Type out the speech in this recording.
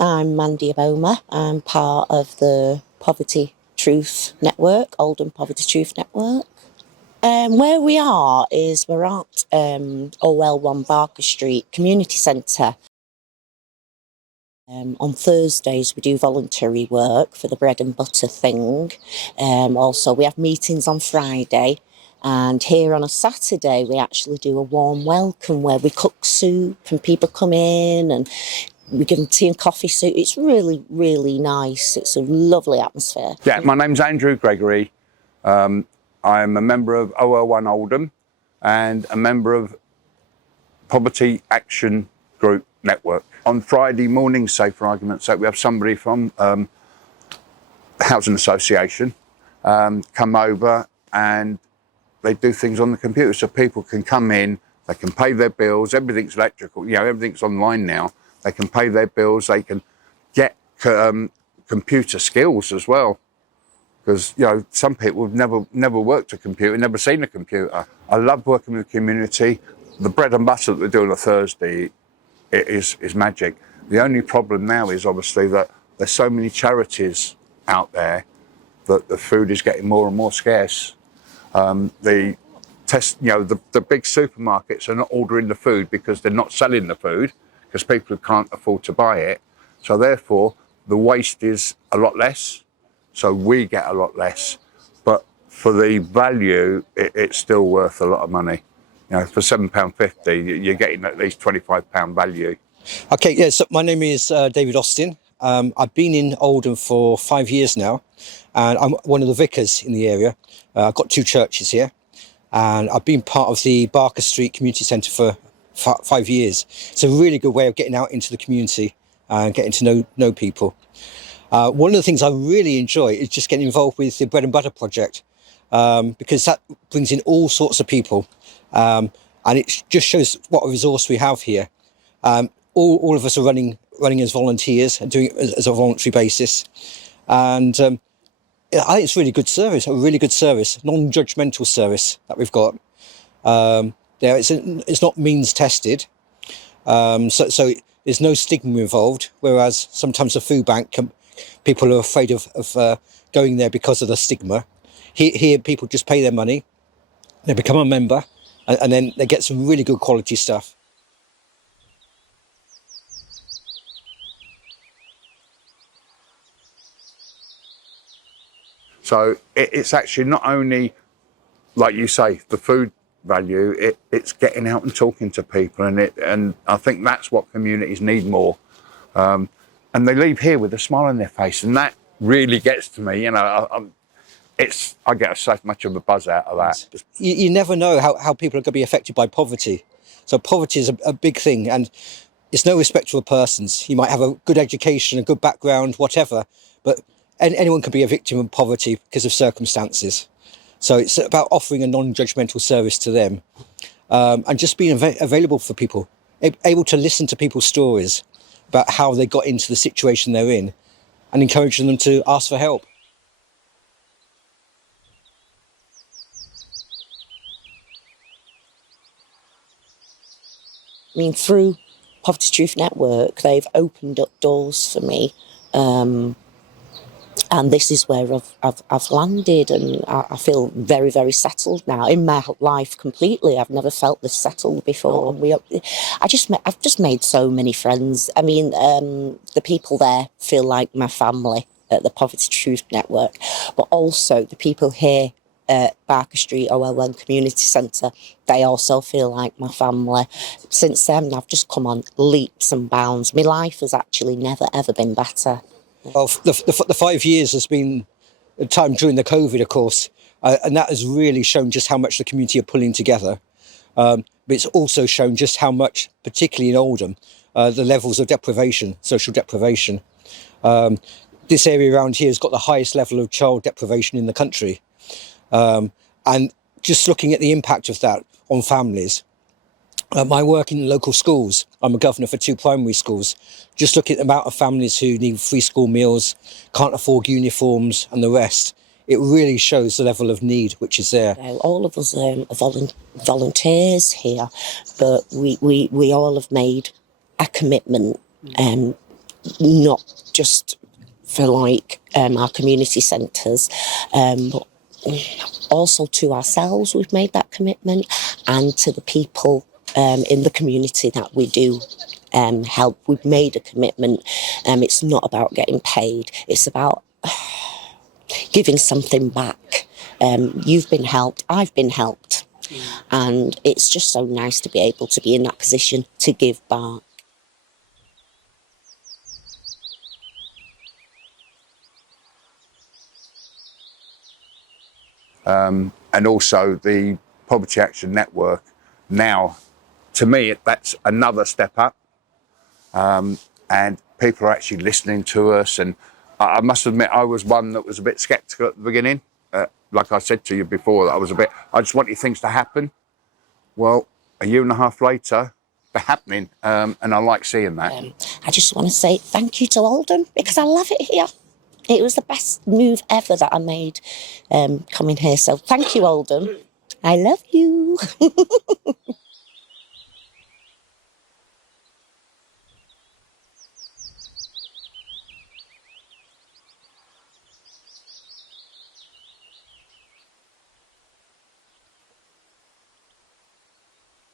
I'm Mandy. I'm part of the Poverty Truth Network, Oldham Poverty Truth Network. Where we are is we're at OL1 Barker Street Community Centre. On Thursdays we do voluntary work for the bread and butter thing. Also we have meetings on Friday, and here on a Saturday we actually do a warm welcome where we cook soup and people come in and we give them tea and coffee soup. It's really, really nice. It's a lovely atmosphere. Yeah, my name's Andrew Gregory. I'm a member of OL1 Oldham and a member of Poverty Action Group Network. On Friday mornings, say for argument's sake, we have somebody from the Housing Association come over and they do things on the computer. So people can come in, they can pay their bills, everything's electrical, everything's online now. They can pay their bills, they can get computer skills as well. Because, some people have never worked a computer, never seen a computer. I love working with the community. The bread and butter that we do on a Thursday is magic. The only problem now is obviously that there's so many charities out there that the food is getting more and more scarce. The big supermarkets are not ordering the food because they're not selling the food, because people can't afford to buy it. So therefore, the waste is a lot less, so we get a lot less. But for the value, it's still worth a lot of money. For £7.50, you're getting at least £25 value. Okay, yeah, so my name is David Austin. I've been in Oldham for 5 years now, and I'm one of the vicars in the area. I've got 2 churches here, and I've been part of the Barker Street Community Centre for 5 years. It's a really good way of getting out into the community and getting to know people. One of the things I really enjoy is just getting involved with the Bread and Butter project, because that brings in all sorts of people, and it just shows what a resource we have here. All of us are running as volunteers and doing it as a voluntary basis, and I think it's a really good service, non-judgmental service that we've got. It's not means tested, so there's no stigma involved, whereas sometimes a food bank, people are afraid of going there because of the stigma. Here people just pay their money, they become a member, and then they get some really good quality stuff. So it's actually not only, like you say, the food value, it's getting out and talking to people, and I think that's what communities need more. And they leave here with a smile on their face, and that really gets to me. I get so much of a buzz out of that. You never know how people are going to be affected by poverty. So poverty is a big thing, and it's no respect for persons. You might have a good education, a good background, whatever, but anyone can be a victim of poverty because of circumstances. So it's about offering a non-judgmental service to them, and just being available for people, able to listen to people's stories about how they got into the situation they're in, and encouraging them to ask for help. Through Poverty Truth Network, they've opened up doors for me. And this is where I've landed, and I feel very, very settled now in my life completely. I've never felt this settled before. I've just made so many friends. The people there feel like my family at the Poverty Truth Network, but also the people here at Barker Street OL1 Community Centre, they also feel like my family. Since then, I've just come on leaps and bounds. My life has actually never, ever been better. Well, the 5 years has been a time during the COVID, of course, and that has really shown just how much the community are pulling together. But it's also shown just how much, particularly in Oldham, the levels of deprivation, social deprivation. This area around here has got the highest level of child deprivation in the country. And And just looking at the impact of that on families. I work in local schools. I'm a governor for 2 primary schools. Just look at the amount of families who need free school meals, can't afford uniforms and the rest. It really shows the level of need which is there. All of us are volunteers here, but we all have made a commitment, not just for like our community centres, but also to ourselves. We've made that commitment, and to the people in the community that we do help. We've made a commitment. It's not about getting paid. It's about giving something back. You've been helped. I've been helped. And it's just so nice to be able to be in that position to give back. And also the Poverty Action Network. Now, to me, that's another step up. And people are actually listening to us. And I must admit, I was one that was a bit sceptical at the beginning. Like I said to you before, I just wanted things to happen. Well, a year and a half later, they're happening. And I like seeing that. I just want to say thank you to Oldham, because I love it here. It was the best move ever that I made coming here. So thank you, Oldham. I love you.